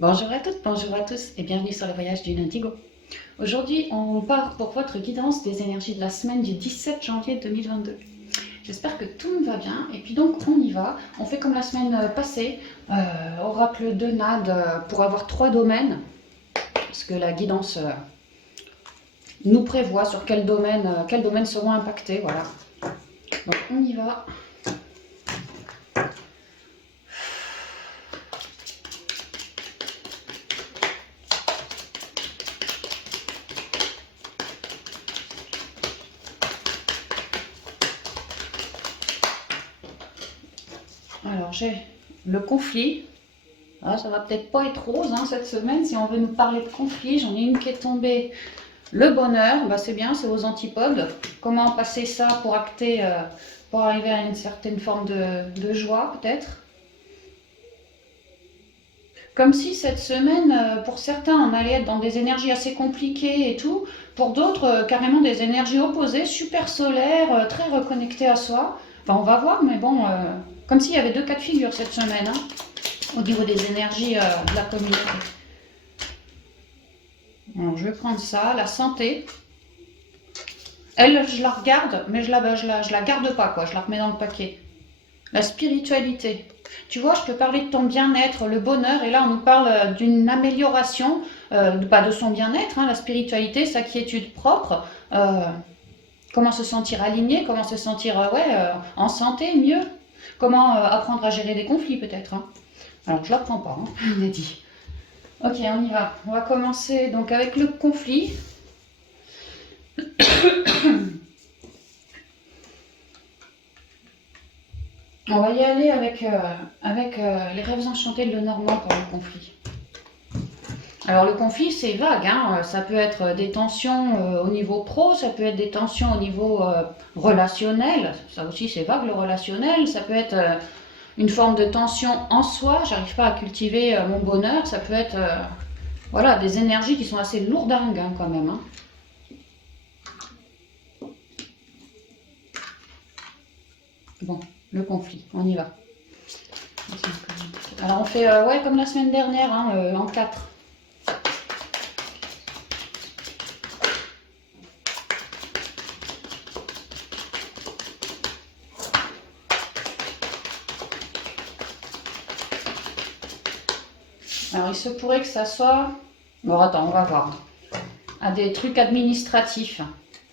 Bonjour à toutes, bonjour à tous et bienvenue sur le voyage du Indigo. Aujourd'hui, on part pour votre guidance des énergies de la semaine du 17 janvier 2022. J'espère que tout va bien et puis donc on y va. On fait comme la semaine passée, oracle de Nade pour avoir 3 domaines parce que la guidance nous prévoit sur quels domaines seront impactés. Voilà. Donc on y va. Alors j'ai le conflit. Ah, ça va peut-être pas être rose cette semaine. Si on veut nous parler de conflit, j'en ai une qui est tombée. Le bonheur, bah c'est bien, c'est aux antipodes. Comment passer ça pour acter, pour arriver à une certaine forme de joie peut-être. Comme si cette semaine, pour certains, on allait être dans des énergies assez compliquées et tout. Pour d'autres, carrément des énergies opposées, super solaires, très reconnectées à soi. Enfin, on va voir, mais bon, comme s'il y avait deux cas de figure cette semaine, au niveau des énergies de la communauté. Alors, je vais prendre ça, la santé. Elle, je la regarde, mais je la garde pas, quoi. Je la remets dans le paquet. La spiritualité. Tu vois, je te parlais de ton bien-être, le bonheur, et là on nous parle d'une amélioration, de son bien-être, la spiritualité, sa quiétude propre, comment se sentir aligné, comment se sentir en santé, mieux, comment apprendre à gérer des conflits peut-être. Alors je la prends pas, on a dit. Ok, on y va. On va commencer donc avec le conflit. On va y aller avec les rêves enchantés de Lenormand pour le conflit. Alors le conflit c'est vague, ça peut être des tensions au niveau pro, ça peut être des tensions au niveau relationnel, ça aussi c'est vague le relationnel, ça peut être une forme de tension en soi, j'arrive pas à cultiver mon bonheur, ça peut être voilà, des énergies qui sont assez lourdingues quand même. Bon, le conflit, on y va. Alors on fait comme la semaine dernière, en 4. Alors il se pourrait que ça soit... Bon attends, on va voir. À des trucs administratifs.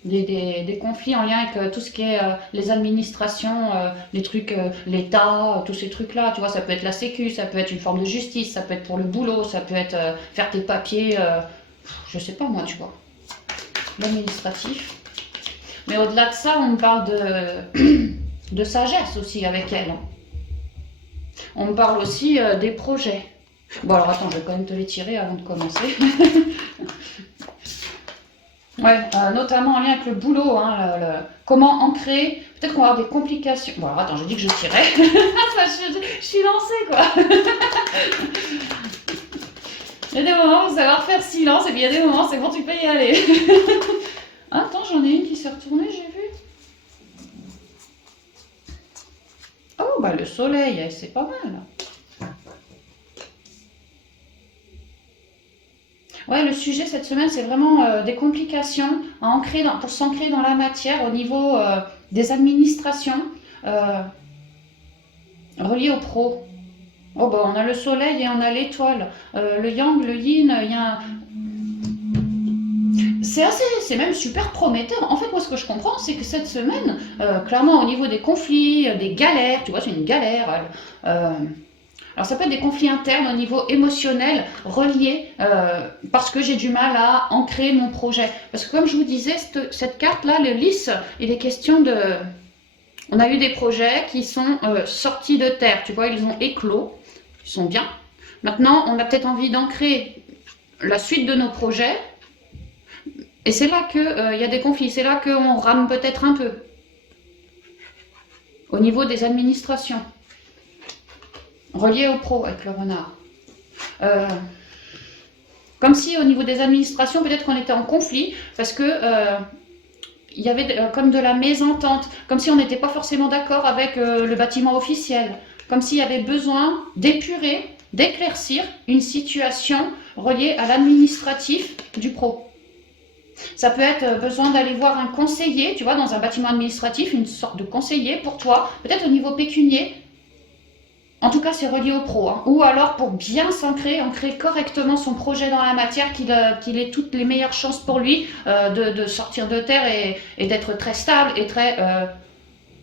Des conflits en lien avec tout ce qui est les administrations, les trucs, l'État, tous ces trucs-là. Tu vois, ça peut être la sécu, ça peut être une forme de justice, ça peut être pour le boulot, ça peut être faire tes papiers, je sais pas moi, tu vois. L'administratif. Mais au-delà de ça, on me parle de sagesse aussi avec elle. On me parle aussi des projets. Bon alors attends, je vais quand même te les tirer avant de commencer. Ouais, notamment en lien avec le boulot, comment ancrer, peut-être qu'on va avoir des complications. Bon alors attends, j'ai dit que je tirais. je suis lancée quoi. Il y a des moments où savoir faire silence et puis il y a des moments c'est bon, tu peux y aller. Attends, j'en ai une qui s'est retournée, j'ai vu. Oh bah le soleil, c'est pas mal. Ouais, le sujet cette semaine, c'est vraiment des complications pour s'ancrer dans la matière au niveau des administrations reliées au pro. Oh bah on a le soleil et on a l'étoile. Le yang, le yin, il y a c'est même super prometteur. En fait, moi, ce que je comprends, c'est que cette semaine, clairement, au niveau des conflits, des galères, tu vois, c'est une galère. Alors ça peut être des conflits internes au niveau émotionnel reliés parce que j'ai du mal à ancrer mon projet. Parce que comme je vous disais, cette carte-là, le lys, il est question de... On a eu des projets qui sont sortis de terre, tu vois, ils ont éclos, ils sont bien. Maintenant, on a peut-être envie d'ancrer la suite de nos projets et c'est là qu'il y a des conflits, c'est là qu'on rame peut-être un peu au niveau des administrations. Relié au pro avec le renard. Comme si au niveau des administrations, peut-être qu'on était en conflit, parce que il y avait comme de la mésentente, comme si on n'était pas forcément d'accord avec le bâtiment officiel, comme s'il y avait besoin d'épurer d'éclaircir une situation reliée à l'administratif du pro. Ça peut être besoin d'aller voir un conseiller, tu vois, dans un bâtiment administratif, une sorte de conseiller pour toi, peut-être au niveau pécunier. En tout cas, c'est relié au pro. Hein. Ou alors, pour bien s'ancrer, ancrer correctement son projet dans la matière, qu'il ait toutes les meilleures chances pour lui de sortir de terre et d'être très stable et très...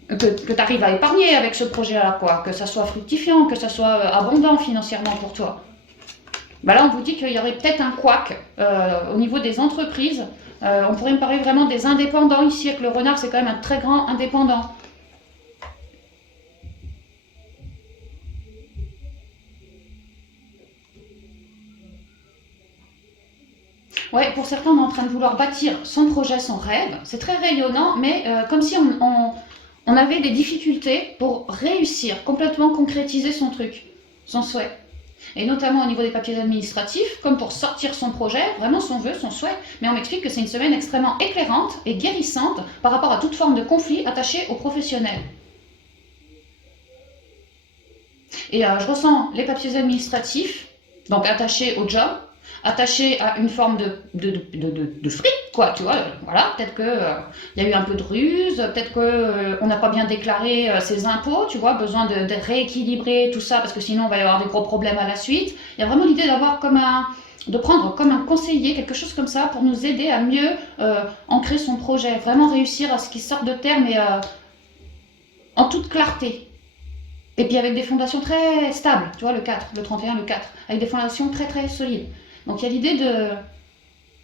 que tu arrives à épargner avec ce projet-là, quoi. Que ça soit fructifiant, que ça soit abondant financièrement pour toi. Bah là, on vous dit qu'il y aurait peut-être un couac au niveau des entreprises. On pourrait me parler vraiment des indépendants ici, avec le renard, c'est quand même un très grand indépendant. Ouais, pour certains, on est en train de vouloir bâtir son projet, son rêve. C'est très rayonnant, mais comme si on avait des difficultés pour réussir, complètement concrétiser son truc, son souhait. Et notamment au niveau des papiers administratifs, comme pour sortir son projet, vraiment son vœu, son souhait. Mais on m'explique que c'est une semaine extrêmement éclairante et guérissante par rapport à toute forme de conflit attaché aux professionnels. Et je ressens les papiers administratifs, donc attachés au job, attachés à une forme de fric, quoi, tu vois. Voilà, peut-être qu'il y a eu un peu de ruse, peut-être qu'on n'a pas bien déclaré ses impôts, tu vois, besoin de rééquilibrer tout ça, parce que sinon on va y avoir des gros problèmes à la suite. Il y a vraiment l'idée d'avoir de prendre comme un conseiller, quelque chose comme ça, pour nous aider à mieux ancrer son projet, vraiment réussir à ce qu'il sorte de terre, mais en toute clarté. Et puis avec des fondations très stables, tu vois, le 4, le 31, le 4, avec des fondations très très solides. Donc il y a l'idée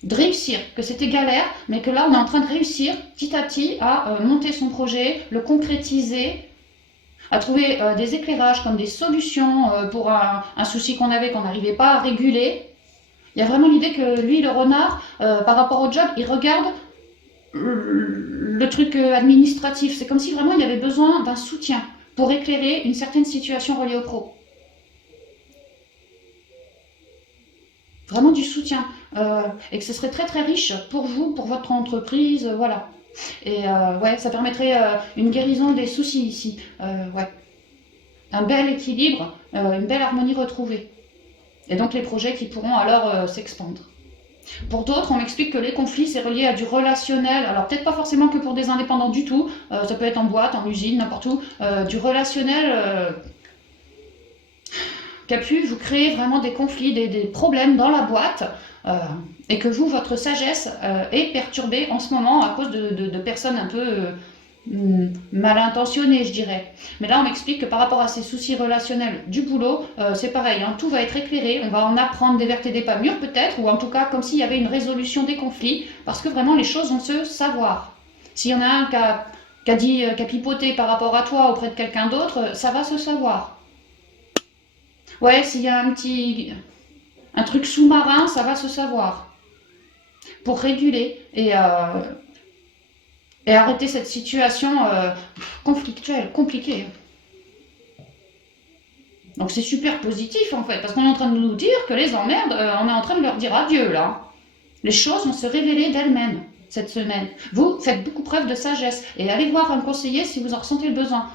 de réussir, que c'était galère, mais que là on est en train de réussir petit à petit à monter son projet, le concrétiser, à trouver des éclairages comme des solutions pour un souci qu'on avait, qu'on n'arrivait pas à réguler. Il y a vraiment l'idée que lui, le renard, par rapport au job, il regarde le truc administratif. C'est comme si vraiment il avait besoin d'un soutien pour éclairer une certaine situation reliée au pro. Vraiment du soutien. Et que ce serait très très riche pour vous, pour votre entreprise, voilà. Et ouais, ça permettrait une guérison des soucis ici. Ouais. Un bel équilibre, une belle harmonie retrouvée. Et donc les projets qui pourront alors s'expandre. Pour d'autres, on m'explique que les conflits, c'est relié à du relationnel. Alors peut-être pas forcément que pour des indépendants du tout, ça peut être en boîte, en usine, n'importe où. Du relationnel qui a pu vous créer vraiment des conflits, des problèmes dans la boîte, et que vous, votre sagesse est perturbée en ce moment à cause de personnes un peu mal intentionnées, je dirais. Mais là, on m'explique que par rapport à ces soucis relationnels du boulot, c'est pareil, hein, tout va être éclairé, on va en apprendre des vertes et des pas mûres peut-être, ou en tout cas comme s'il y avait une résolution des conflits, parce que vraiment les choses vont se savoir. S'il y en a un qui a pipoté par rapport à toi auprès de quelqu'un d'autre, ça va se savoir. Ouais, s'il y a un truc sous-marin, ça va se savoir. Pour réguler et arrêter cette situation conflictuelle, compliquée. Donc c'est super positif en fait, parce qu'on est en train de nous dire que les emmerdes, on est en train de leur dire adieu là. Les choses vont se révéler d'elles-mêmes cette semaine. Vous faites beaucoup preuve de sagesse et allez voir un conseiller si vous en ressentez le besoin.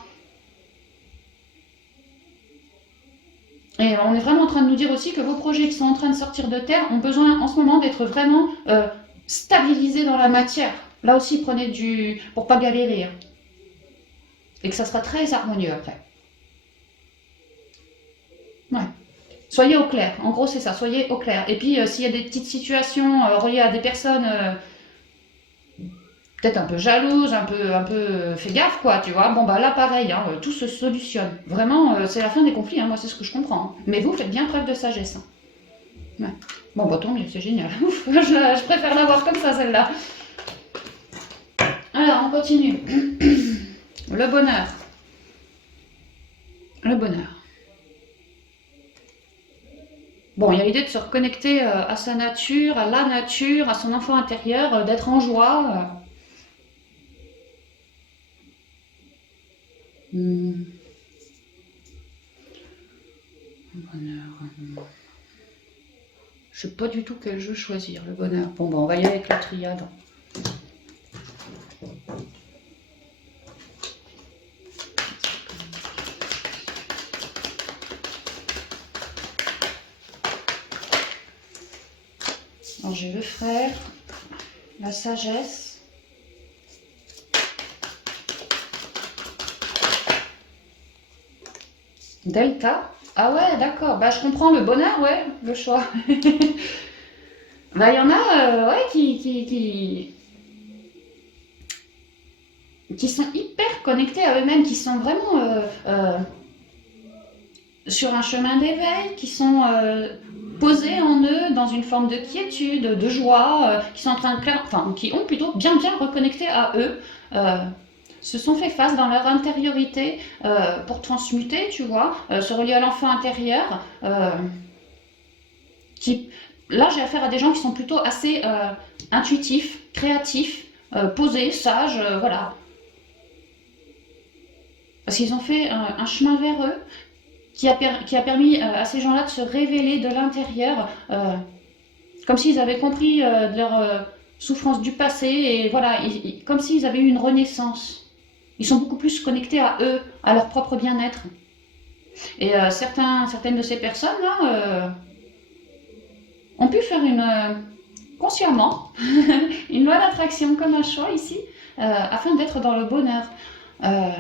Et on est vraiment en train de nous dire aussi que vos projets qui sont en train de sortir de terre ont besoin en ce moment d'être vraiment stabilisés dans la matière. Là aussi, prenez pour pas galérer. Hein. Et que ça sera très harmonieux après. Ouais. Soyez au clair. En gros, c'est ça. Soyez au clair. Et puis, s'il y a des petites situations reliées à des personnes peut-être un peu jalouses, un peu fait gaffe, quoi, tu vois. Bon, bah là, pareil, hein, tout se solutionne. Vraiment, c'est la fin des conflits, hein, moi, c'est ce que je comprends. Hein. Mais vous, faites bien preuve de sagesse. Hein. Ouais. Bon, bah tant mieux, c'est génial. je préfère l'avoir comme ça, celle-là. Alors, on continue. Le bonheur. Le bonheur. Bon, il y a l'idée de se reconnecter à sa nature, à la nature, à son enfant intérieur, d'être en joie. Bonheur. Je ne sais pas du tout quel jeu choisir, le bonheur. Bon, bah, on va y aller avec la triade. Alors j'ai le frère, la sagesse, Delta. Ah ouais, d'accord. Bah je comprends le bonheur, ouais, le choix. Bah il y en a, ouais, qui sont hyper connectés à eux-mêmes, qui sont vraiment sur un chemin d'éveil, qui sont posés en eux dans une forme de quiétude, de joie, qui sont en train de, enfin, qui ont plutôt bien reconnecté à eux, euh, se sont fait face dans leur intériorité pour transmuter, tu vois, se relier à l'enfant intérieur. Qui, là, j'ai affaire à des gens qui sont plutôt assez intuitifs, créatifs, posés, sages, voilà. Parce qu'ils ont fait un chemin vers eux qui a permis à ces gens-là de se révéler de l'intérieur, comme s'ils avaient compris de leur souffrance du passé, et voilà, comme s'ils avaient eu une renaissance. Ils sont beaucoup plus connectés à eux, à leur propre bien-être. Et certaines de ces personnes-là ont pu faire consciemment une loi d'attraction comme un choix ici, afin d'être dans le bonheur. Euh,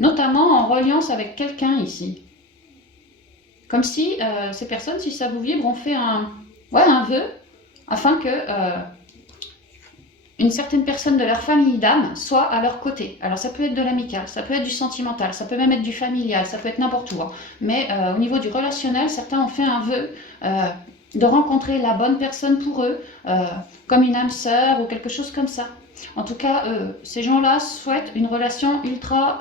Notamment en reliance avec quelqu'un ici. Comme si ces personnes, si ça vous vibre, ont fait un vœu afin que une certaine personne de leur famille d'âme soit à leur côté. Alors ça peut être de l'amical, ça peut être du sentimental, ça peut même être du familial, ça peut être n'importe où. Hein. Mais au niveau du relationnel, certains ont fait un vœu de rencontrer la bonne personne pour eux, comme une âme sœur ou quelque chose comme ça. En tout cas, ces gens-là souhaitent une relation ultra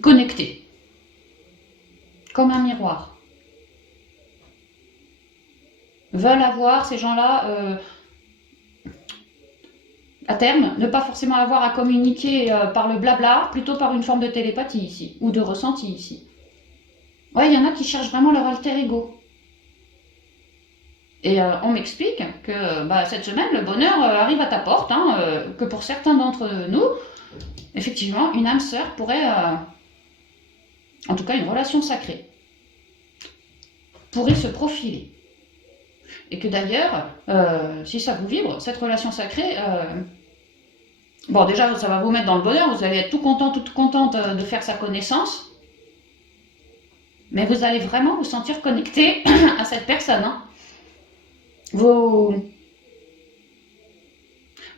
connectée, comme un miroir. Veulent avoir ces gens-là à terme, ne pas forcément avoir à communiquer par le blabla, plutôt par une forme de télépathie ici, ou de ressenti ici. Ouais, il y en a qui cherchent vraiment leur alter ego. Et on m'explique que cette semaine, le bonheur arrive à ta porte, hein, que pour certains d'entre nous, effectivement, une âme sœur pourrait, en tout cas une relation sacrée, pourrait se profiler. Et que d'ailleurs, si ça vous vibre, cette relation sacrée, bon déjà ça va vous mettre dans le bonheur, vous allez être tout content, toute contente de faire sa connaissance, mais vous allez vraiment vous sentir connecté à cette personne. Hein.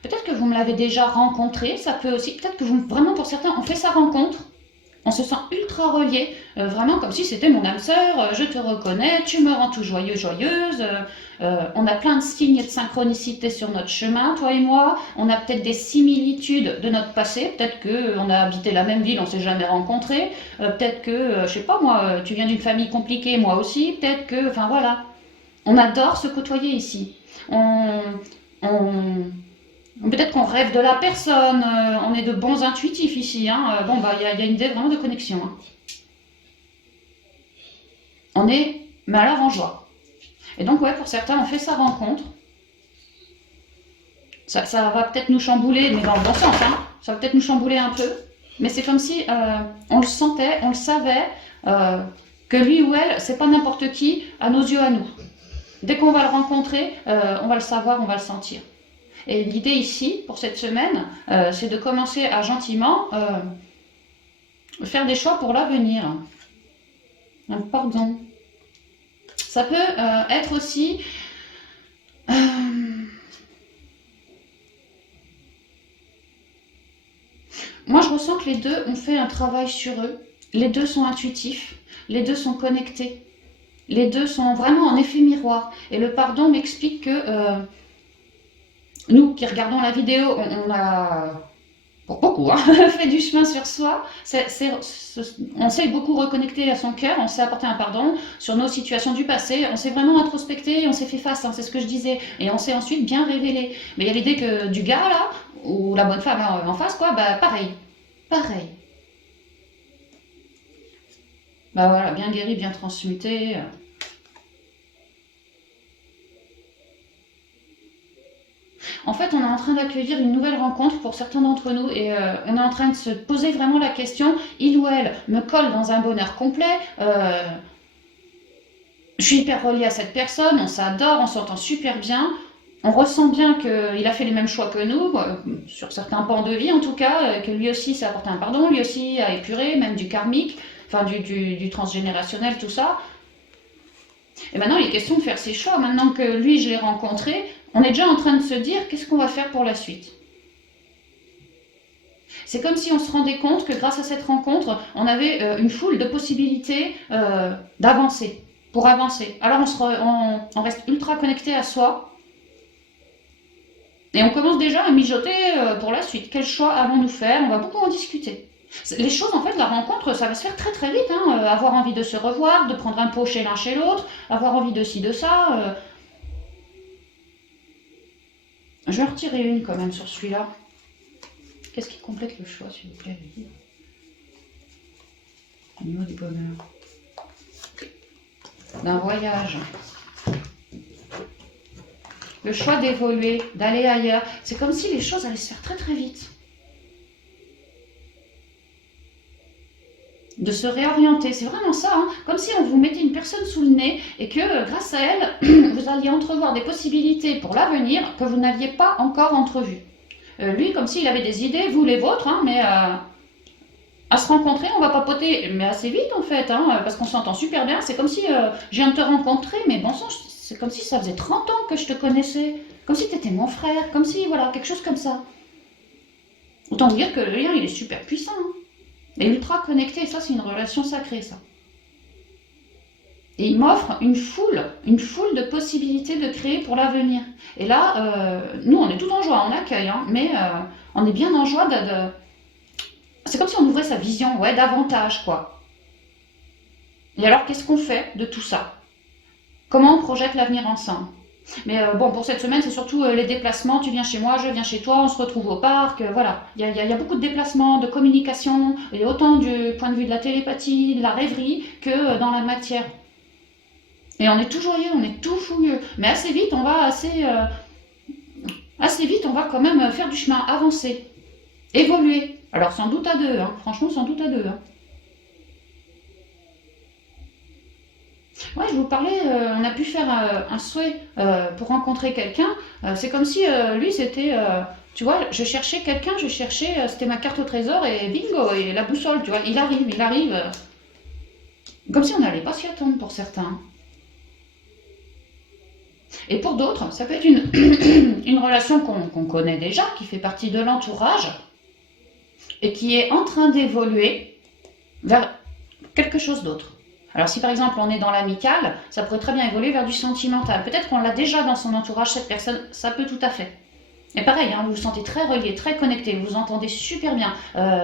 Peut-être que vous me l'avez déjà rencontré, ça peut aussi, peut-être que vraiment pour certains, on fait sa rencontre, on se sent ultra relié, vraiment comme si c'était mon âme sœur, je te reconnais, tu me rends tout joyeux, joyeuse, on a plein de signes et de synchronicité sur notre chemin, toi et moi, on a peut-être des similitudes de notre passé, peut-être qu'on a habité la même ville, on s'est jamais rencontrés, peut-être que, je sais pas moi, tu viens d'une famille compliquée, moi aussi, peut-être que, enfin voilà, on adore se côtoyer ici. On Peut-être qu'on rêve de la personne, on est de bons intuitifs ici. Hein. Bon, il y a une idée vraiment de connexion. Hein. On est, mais alors en joie. Et donc, ouais, pour certains, on fait sa rencontre. Ça va peut-être nous chambouler, mais dans le bon sens. Hein. Ça va peut-être nous chambouler un peu. Mais c'est comme si on le sentait, on le savait, que lui ou elle, c'est pas n'importe qui à nos yeux, à nous. Dès qu'on va le rencontrer, on va le savoir, on va le sentir. Et l'idée ici, pour cette semaine, c'est de commencer à gentiment faire des choix pour l'avenir. Pardon. Ça peut être aussi... Moi, je ressens que les deux ont fait un travail sur eux. Les deux sont intuitifs. Les deux sont connectés. Les deux sont vraiment en effet miroir. Et le pardon m'explique que... nous qui regardons la vidéo, on a, pour beaucoup, hein, fait du chemin sur soi. On s'est beaucoup reconnecté à son cœur, on s'est apporté un pardon sur nos situations du passé, on s'est vraiment introspecté, on s'est fait face, hein, c'est ce que je disais, et on s'est ensuite bien révélé. Mais il y a l'idée que du gars là, ou la bonne femme en face, quoi, pareil. Pareil. Voilà, bien guéri, bien transmuté. En fait, on est en train d'accueillir une nouvelle rencontre pour certains d'entre nous et on est en train de se poser vraiment la question, il ou elle me colle dans un bonheur complet Je suis hyper reliée à cette personne, on s'adore, on s'entend super bien. On ressent bien qu'il a fait les mêmes choix que nous, sur certains pans de vie en tout cas, que lui aussi s'est apporté un pardon, lui aussi a épuré, même du karmique, enfin du transgénérationnel, tout ça. Et maintenant, il est question de faire ses choix. Maintenant que lui, je l'ai rencontré, on est déjà en train de se dire qu'est-ce qu'on va faire pour la suite. C'est comme si on se rendait compte que grâce à cette rencontre, on avait une foule de possibilités d'avancer, pour avancer. Alors on reste ultra connecté à soi et on commence déjà à mijoter pour la suite. Quel choix allons-nous faire? On va beaucoup en discuter. Les choses, en fait, la rencontre, ça va se faire très très vite. Hein. Avoir envie de se revoir, de prendre un pot chez l'un chez l'autre, avoir envie de ci, de ça. Je vais en retirer une quand même sur celui-là. Qu'est-ce qui complète le choix, s'il vous plaît? Au niveau du bonheur. D'un voyage. Le choix d'évoluer, d'aller ailleurs. C'est comme si les choses allaient se faire très très vite. De se réorienter, c'est vraiment ça. Hein. Comme si on vous mettait une personne sous le nez et que grâce à elle, vous alliez entrevoir des possibilités pour l'avenir que vous n'aviez pas encore entrevues. Lui, comme s'il avait des idées, vous les vôtres, hein, mais à se rencontrer, on va papoter, mais assez vite en fait, hein, parce qu'on s'entend super bien. C'est comme si je viens de te rencontrer, mais bon sang, c'est comme si ça faisait 30 ans que je te connaissais, comme si tu étais mon frère, comme si, voilà, quelque chose comme ça. Autant dire que le lien, il est super puissant, hein, et ultra connecté, ça c'est une relation sacrée, ça. Et il m'offre une foule de possibilités de créer pour l'avenir. Et là, nous, on est tout en joie, on accueille, hein, mais on est bien en joie C'est comme si on ouvrait sa vision, ouais, davantage, quoi. Et alors, qu'est-ce qu'on fait de tout ça? Comment on projette l'avenir ensemble? Mais bon, pour cette semaine, c'est surtout les déplacements. Tu viens chez moi, je viens chez toi, on se retrouve au parc. Voilà, il y a beaucoup de déplacements, de communication, et autant du point de vue de la télépathie, de la rêverie, que dans la matière. Et on est tout joyeux, on est tout fouilleux. Mais assez vite, assez vite, on va quand même faire du chemin, avancer, évoluer. Alors sans doute à deux, hein. Franchement, sans doute à deux. Hein. Ouais, je vous parlais, on a pu faire un souhait pour rencontrer quelqu'un. C'est comme si lui, c'était, tu vois, je cherchais quelqu'un, c'était ma carte au trésor et bingo, et la boussole, tu vois, il arrive. Comme si on n'allait pas s'y attendre pour certains. Et pour d'autres, ça peut être une relation qu'on connaît déjà, qui fait partie de l'entourage et qui est en train d'évoluer vers quelque chose d'autre. Alors si par exemple on est dans l'amical, ça pourrait très bien évoluer vers du sentimental. Peut-être qu'on l'a déjà dans son entourage, cette personne, ça peut tout à fait. Et pareil, hein, vous vous sentez très relié, très connecté, vous vous entendez super bien.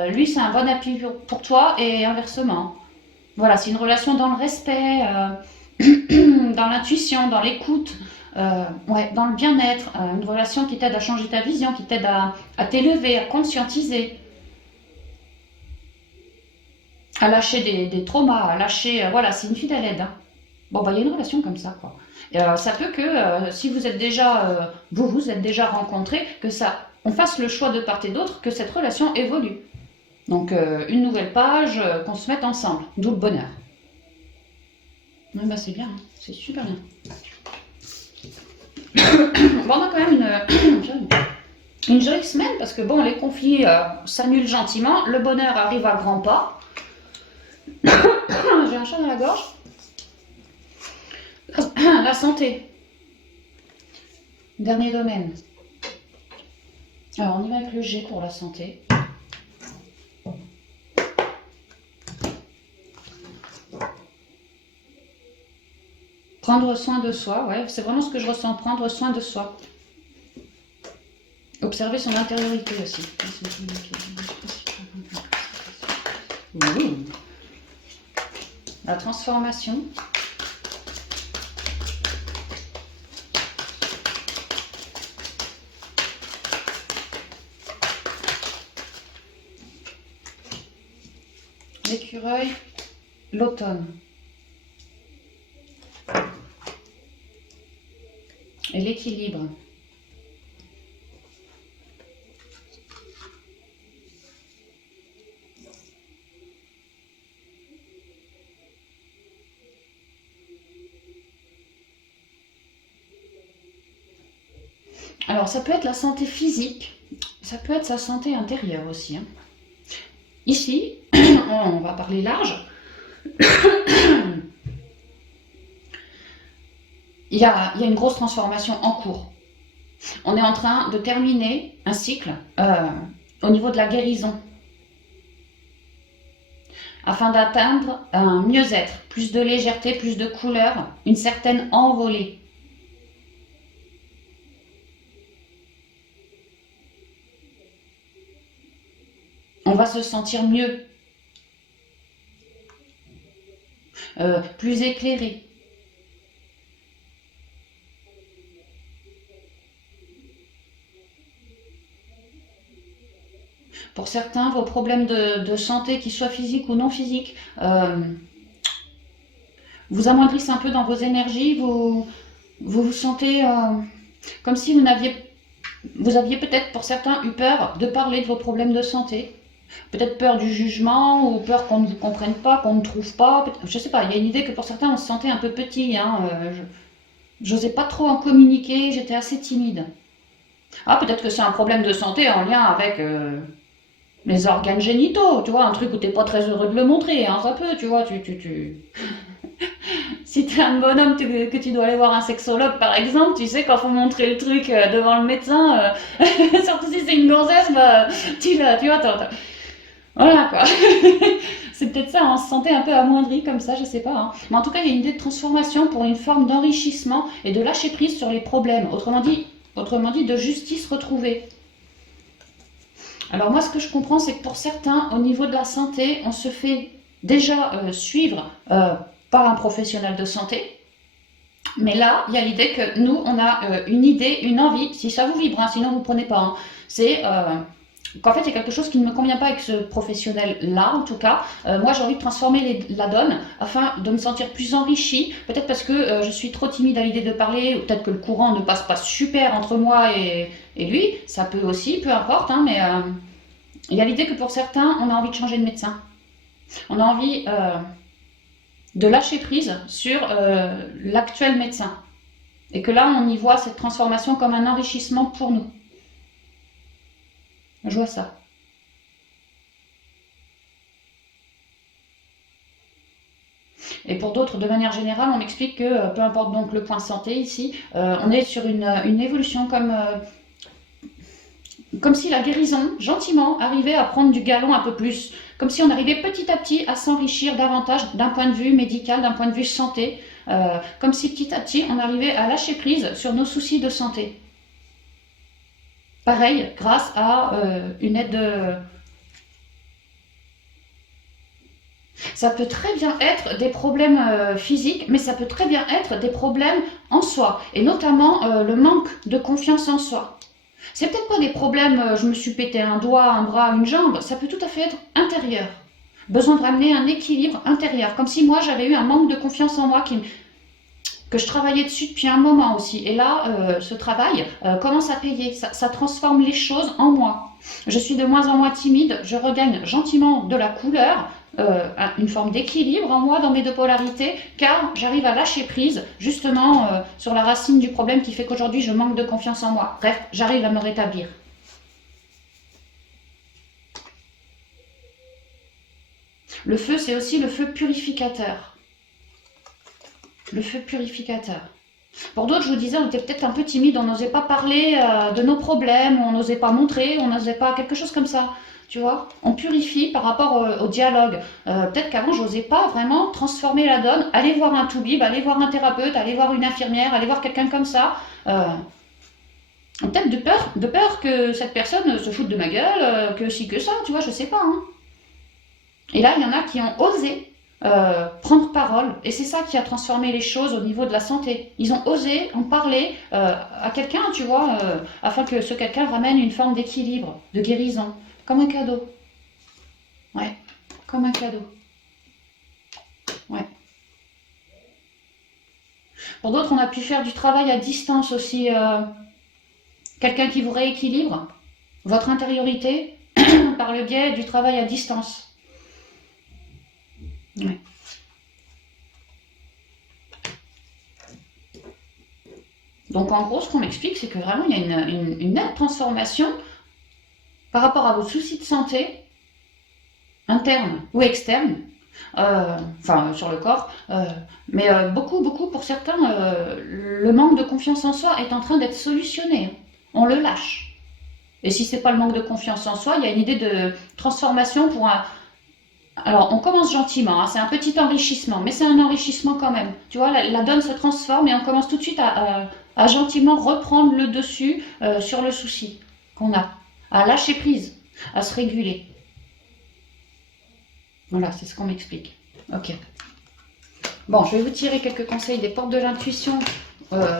Lui, c'est un bon appui pour toi et inversement. Voilà, c'est une relation dans le respect, dans l'intuition, dans l'écoute, ouais, dans le bien-être, une relation qui t'aide à changer ta vision, qui t'aide à t'élever, à conscientiser, à lâcher des traumas, à lâcher. Voilà, c'est une fidèle aide. Hein. Bon, bah, il y a une relation comme ça, quoi. Et, ça peut que, si vous êtes déjà, vous êtes déjà rencontrés, que ça, on fasse le choix de part et d'autre, que cette relation évolue. Donc, une nouvelle page, qu'on se mette ensemble. D'où le bonheur. Ouais, bah, c'est bien, hein. C'est super bien. Bon, on a quand même une jolie semaine parce que bon, les conflits s'annulent gentiment, le bonheur arrive à grands pas. J'ai un chat dans la gorge. La santé, dernier domaine. Alors, on y va avec le G pour la santé. Prendre soin de soi, ouais, c'est vraiment ce que je ressens, prendre soin de soi. Observer son intériorité aussi. Ouh. La transformation. L'écureuil, l'automne. Et l'équilibre. Alors, ça peut être la santé physique, ça peut être sa santé intérieure aussi, hein. Ici, on va parler large. Il y a une grosse transformation en cours. On est en train de terminer un cycle au niveau de la guérison, afin d'atteindre un mieux-être, plus de légèreté, plus de couleur, une certaine envolée. On va se sentir mieux, plus éclairé. Pour certains, vos problèmes de santé, qu'ils soient physiques ou non physiques, vous amoindrissent un peu dans vos énergies, vous sentez comme si vous aviez peut-être pour certains eu peur de parler de vos problèmes de santé. Peut-être peur du jugement ou peur qu'on ne vous comprenne pas, qu'on ne trouve pas. Je sais pas, il y a une idée que pour certains on se sentait un peu petit, hein, j'osais pas trop en communiquer, j'étais assez timide. Ah, peut-être que c'est un problème de santé en lien avec les organes génitaux, tu vois, un truc où t'es pas très heureux de le montrer, hein, ça peut, tu vois, si t'es un bonhomme que tu dois aller voir un sexologue par exemple, tu sais, quand faut montrer le truc devant le médecin, surtout si c'est une gonzesse, bah, tu vois, voilà quoi. C'est peut-être ça, on se sentait un peu amoindri comme ça, je sais pas, hein. Mais en tout cas, il y a une idée de transformation pour une forme d'enrichissement et de lâcher prise sur les problèmes. Autrement dit, de justice retrouvée. Alors moi, ce que je comprends, c'est que pour certains, au niveau de la santé, on se fait déjà suivre par un professionnel de santé. Mais là, il y a l'idée que nous, on a une idée, une envie, si ça vous vibre, hein, sinon vous ne prenez pas, hein. C'est qu'en fait, il y a quelque chose qui ne me convient pas avec ce professionnel-là, en tout cas. Moi, j'ai envie de transformer la donne afin de me sentir plus enrichie. Peut-être parce que je suis trop timide à l'idée de parler, ou peut-être que le courant ne passe pas super entre moi et lui. Ça peut aussi, peu importe, hein, mais il y a l'idée que pour certains, on a envie de changer de médecin. On a envie de lâcher prise sur l'actuel médecin. Et que là, on y voit cette transformation comme un enrichissement pour nous. Je vois ça. Et pour d'autres, de manière générale, on m'explique que peu importe donc le point santé ici, on est sur une évolution comme si la guérison, gentiment, arrivait à prendre du galon un peu plus. Comme si on arrivait petit à petit à s'enrichir davantage d'un point de vue médical, d'un point de vue santé. Comme si petit à petit, on arrivait à lâcher prise sur nos soucis de santé. Pareil, grâce à une aide. Ça peut très bien être des problèmes physiques, mais ça peut très bien être des problèmes en soi, et notamment le manque de confiance en soi. C'est peut-être pas des problèmes, je me suis pété un doigt, un bras, une jambe, ça peut tout à fait être intérieur. Besoin de ramener un équilibre intérieur, comme si moi j'avais eu un manque de confiance en moi que je travaillais dessus depuis un moment aussi. Et là, ce travail commence à payer, ça transforme les choses en moi. Je suis de moins en moins timide, je regagne gentiment de la couleur, une forme d'équilibre en moi dans mes deux polarités, car j'arrive à lâcher prise justement sur la racine du problème qui fait qu'aujourd'hui je manque de confiance en moi. Bref, j'arrive à me rétablir. Le feu, c'est aussi le feu purificateur. Le feu purificateur. Pour d'autres, je vous disais, on était peut-être un peu timide, on n'osait pas parler de nos problèmes, on n'osait pas montrer, on n'osait pas quelque chose comme ça. Tu vois, on purifie par rapport au dialogue. Peut-être qu'avant, j'osais pas vraiment transformer la donne, aller voir un toubib, aller voir un thérapeute, aller voir une infirmière, aller voir quelqu'un comme ça. Peut-être de peur que cette personne se foute de ma gueule, que si que ça, tu vois, je sais pas, hein. Et là, il y en a qui ont osé prendre parole. Et c'est ça qui a transformé les choses au niveau de la santé. Ils ont osé en parler à quelqu'un, tu vois, afin que ce quelqu'un ramène une forme d'équilibre, de guérison. Comme un cadeau. Ouais, comme un cadeau. Ouais. Pour d'autres, on a pu faire du travail à distance aussi. Quelqu'un qui vous rééquilibre votre intériorité par le biais du travail à distance. Ouais. Donc en gros, ce qu'on m'explique, c'est que vraiment, il y a une nette transformation par rapport à vos soucis de santé, internes ou externes, enfin sur le corps, mais beaucoup pour certains, le manque de confiance en soi est en train d'être solutionné, hein. On le lâche. Et si c'est pas le manque de confiance en soi, il y a une idée de transformation pour un... Alors on commence gentiment, hein, c'est un petit enrichissement, mais c'est un enrichissement quand même. Tu vois, la donne se transforme et on commence tout de suite à gentiment reprendre le dessus sur le souci qu'on a, à lâcher prise, à se réguler. Voilà, c'est ce qu'on m'explique. Ok. Bon, je vais vous tirer quelques conseils des portes de l'intuition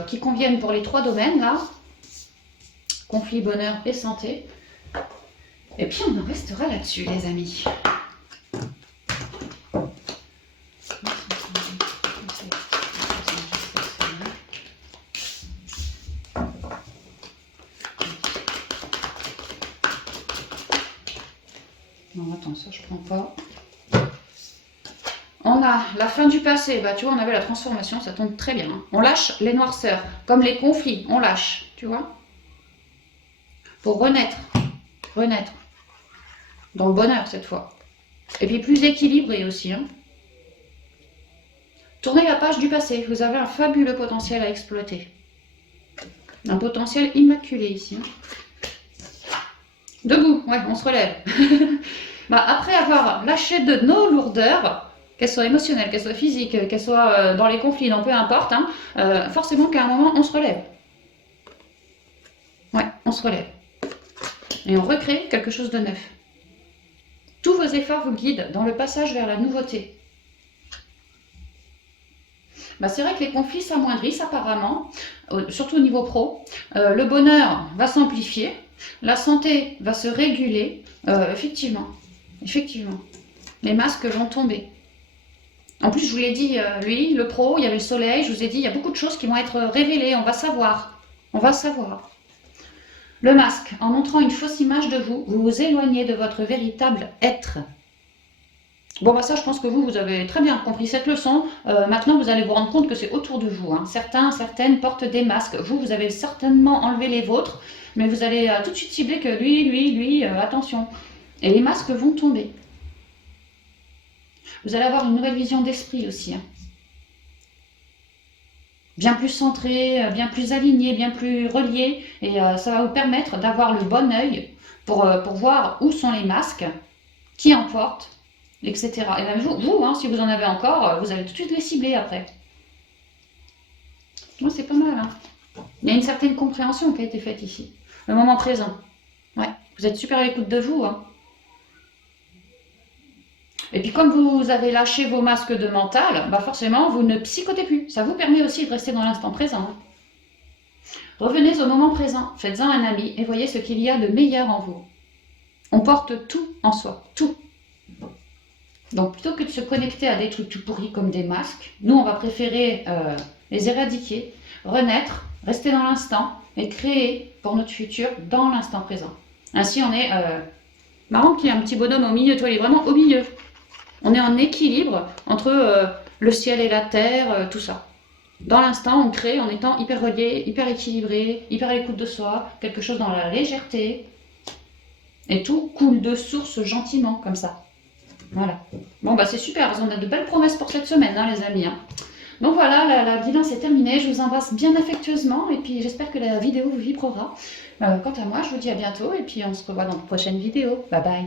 qui conviennent pour les 3 domaines, là. Conflit, bonheur et santé. Et puis, on en restera là-dessus, les amis. Non, attends, ça, je prends pas. On a la fin du passé, bah tu vois, on avait la transformation, ça tombe très bien. On lâche les noirceurs, comme les conflits, on lâche, tu vois. Pour renaître, dans le bonheur cette fois. Et puis plus équilibré aussi, hein. Tournez la page du passé, vous avez un fabuleux potentiel à exploiter. Un potentiel immaculé ici, hein. Debout, ouais, on se relève. Bah, après avoir lâché de nos lourdeurs, qu'elles soient émotionnelles, qu'elles soient physiques, qu'elles soient dans les conflits, non, peu importe, hein, forcément qu'à un moment, on se relève. Ouais, on se relève. Et on recrée quelque chose de neuf. Tous vos efforts vous guident dans le passage vers la nouveauté. Bah, c'est vrai que les conflits s'amoindrissent apparemment, surtout au niveau pro. Le bonheur va s'amplifier, la santé va se réguler. Effectivement, les masques vont tomber. En plus, je vous l'ai dit, lui, le pro, il y avait le soleil, je vous ai dit, il y a beaucoup de choses qui vont être révélées, on va savoir. Le masque, en montrant une fausse image de vous, vous vous éloignez de votre véritable être. Bon, bah ça, je pense que vous avez très bien compris cette leçon. Maintenant, vous allez vous rendre compte que c'est autour de vous, hein. Certaines portent des masques. Vous avez certainement enlevé les vôtres, mais vous allez tout de suite cibler que lui, attention. Et les masques vont tomber. Vous allez avoir une nouvelle vision d'esprit aussi, hein. Bien plus centré, bien plus aligné, bien plus relié. Et ça va vous permettre d'avoir le bon œil pour voir où sont les masques, qui en portent, etc. Et même vous hein, si vous en avez encore, vous allez tout de suite les cibler après. Moi, c'est pas mal. Hein. Il y a une certaine compréhension qui a été faite ici. Le moment présent. Ouais, vous êtes super à l'écoute de vous. Hein. Et puis comme vous avez lâché vos masques de mental, bah forcément, vous ne psychotez plus. Ça vous permet aussi de rester dans l'instant présent. Hein. Revenez au moment présent, faites-en un ami et voyez ce qu'il y a de meilleur en vous. On porte tout en soi, tout. Donc plutôt que de se connecter à des trucs tout pourris comme des masques, nous on va préférer les éradiquer, renaître, rester dans l'instant et créer pour notre futur dans l'instant présent. Ainsi on est... marrant qu'il y ait un petit bonhomme au milieu, toi il est vraiment au milieu. On est en équilibre entre le ciel et la terre, tout ça. Dans l'instant, on crée en étant hyper relié, hyper équilibré, hyper à l'écoute de soi, quelque chose dans la légèreté. Et tout coule de source gentiment, comme ça. Voilà. Bon, bah c'est super, on a de belles promesses pour cette semaine, hein, les amis. Hein. Donc voilà, la guidance est terminée. Je vous embrasse bien affectueusement et puis j'espère que la vidéo vous vibrera. Quant à moi, je vous dis à bientôt et puis on se revoit dans de prochaines vidéos. Bye bye.